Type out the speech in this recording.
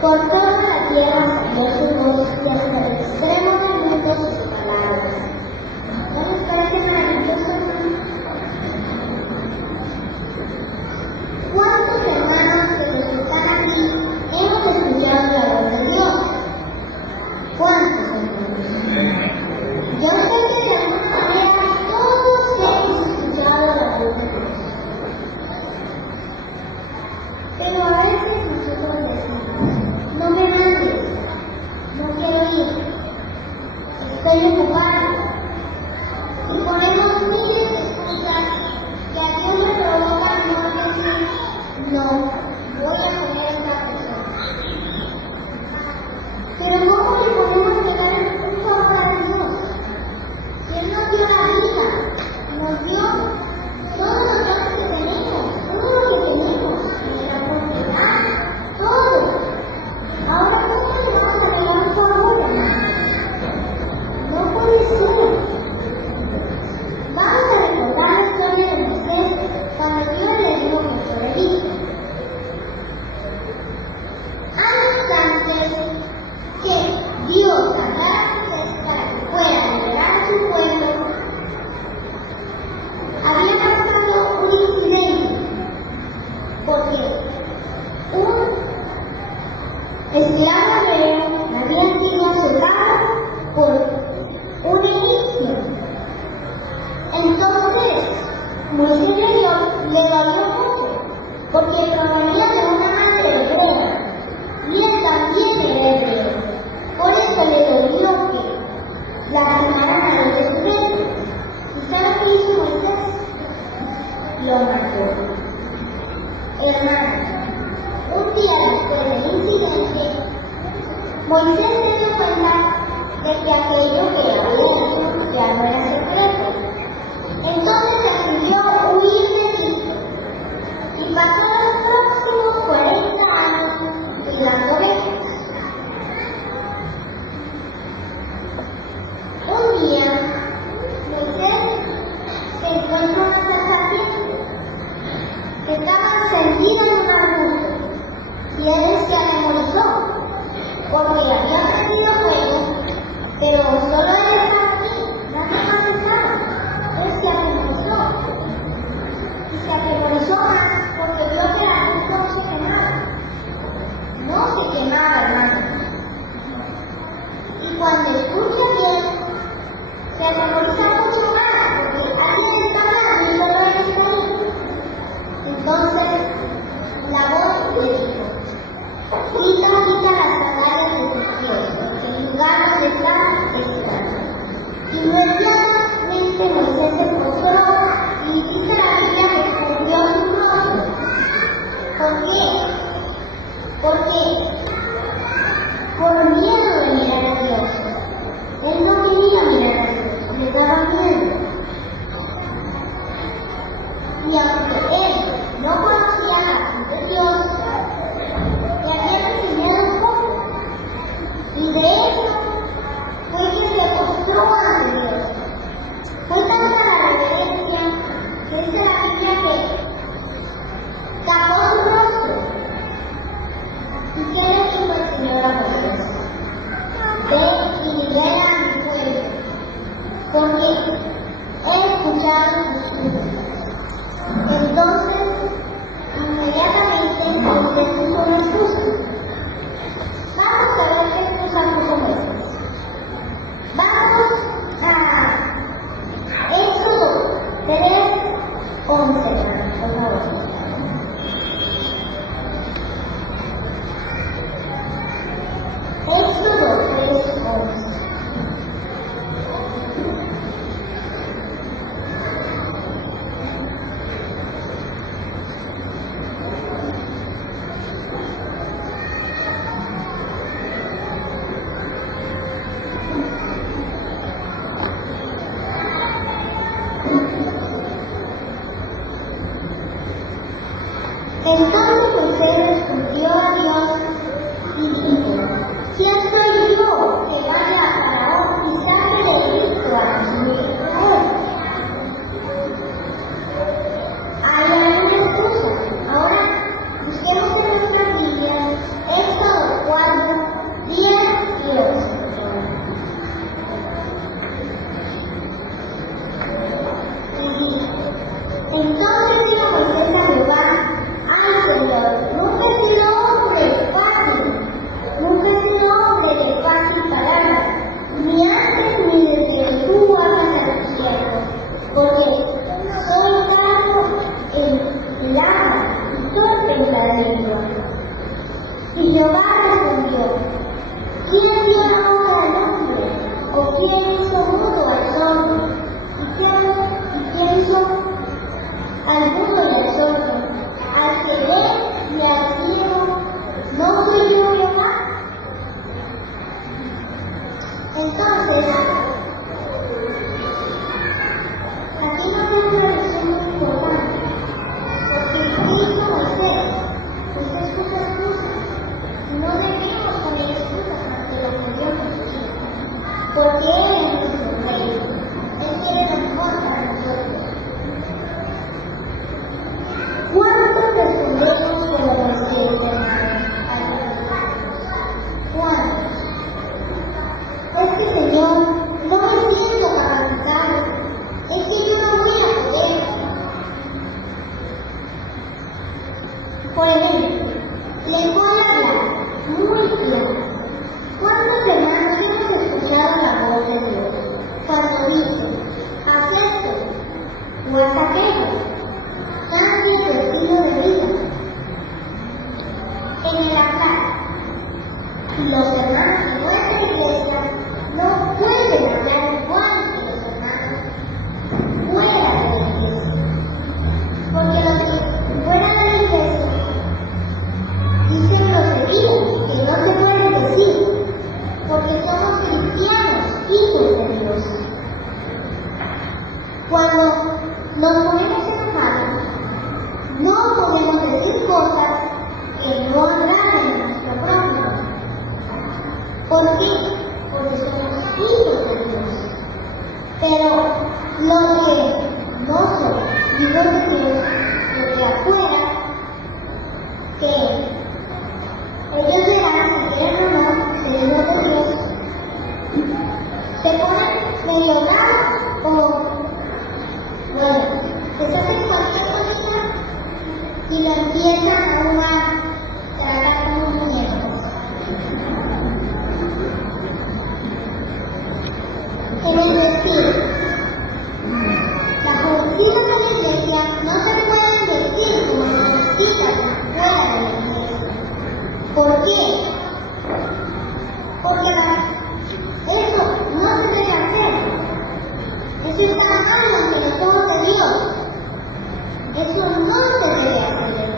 Por toda la tierra salió su voz y hasta el extremo del mundo sus palabras. ¿No les parece maravilloso? ¿Cuántos hermanos que los están aquí hemos estudiado la voz de Dios? ¿Cuántos hermanos? Yo sé que de alguna manera todos hemos escuchado la voz de Dios. Pero a veces nosotros decimos, no me mandes, no quiero ir, estoy ocupado. Y ponemos miles de excusas que a Dios le provocan no decir, no, voy a tener esta persona. Pero no le podemos pegar un favor a Dios. Si Él nos dio la vida, nos dio todos los dones que tenemos, todo lo que tenemos, nuestra oportunidad, todo. Ahora no le vamos a pegar un favor. No puede ser. Vamos a recordar la historia de Moisés cuando Dios le dijo que fuera Egipto. Años antes que Dios mandara a Moisés para que fuera a liberar a su pueblo, había pasado un incidente, porque un esclavo hebreo había sido azotado por un egipcio. Entonces, Moisés le dolió mucho, porque provenía de una madre hebrea, y él también era hebreo. Por eso le dolió que lastimaran a los hebreos. ¿Y sabe qué hizo Moisés? Lo mató. Hermanos, un día después del incidente, Moisés se dio cuenta de que aquello que había hecho ya no era secreto. Entonces decidió huir de Egipto y pasó los próximos 40 años cuidando ovejas. Un día, Moisés se encontró una serpiente que estaba encendida en un arbusto y él se atemorizó porque le había prendido fuego, pero solo él estaba aquí, nadie más estaba. Él se atemorizó y se atemorizó más porque vio que el arbusto no se quemaba. No se quemaba, hermano. Y cuando escucha bien, se atemoriza mucho más porque alguien está mal y solo él está ahí. Entonces ¿Cuántos respondemos podemos decir, ¿cuántos? Es que, Señor, no me siento capacitado. Es que yo no voy a poder. Por ejemplo, les voy a hablar muy claro. ¿Cuántos hermanos hemos escuchado la voz de Dios cuando dice, haz esto o haz aquello? Cambia tu estilo de vida. En el altar, los hermanos de nuestra iglesia no pueden hablar igual que los hermanos fuera de la iglesia. Porque los que fuera de la iglesia dicen groserías que no se pueden decir, porque somos cristianos, hijos de Dios. Cuando nos ponemos enojados, no podemos decir cosas que no agradan a nuestro prójimo. ¿Por qué? Porque somos hijos de Dios. Pero los que no son hijos de Dios, los de afuera, que ellos verán si quieren o no ser hijos de Dios, se ponen medio bravos o, bueno, se hacen cualquier cosita y lo empiezan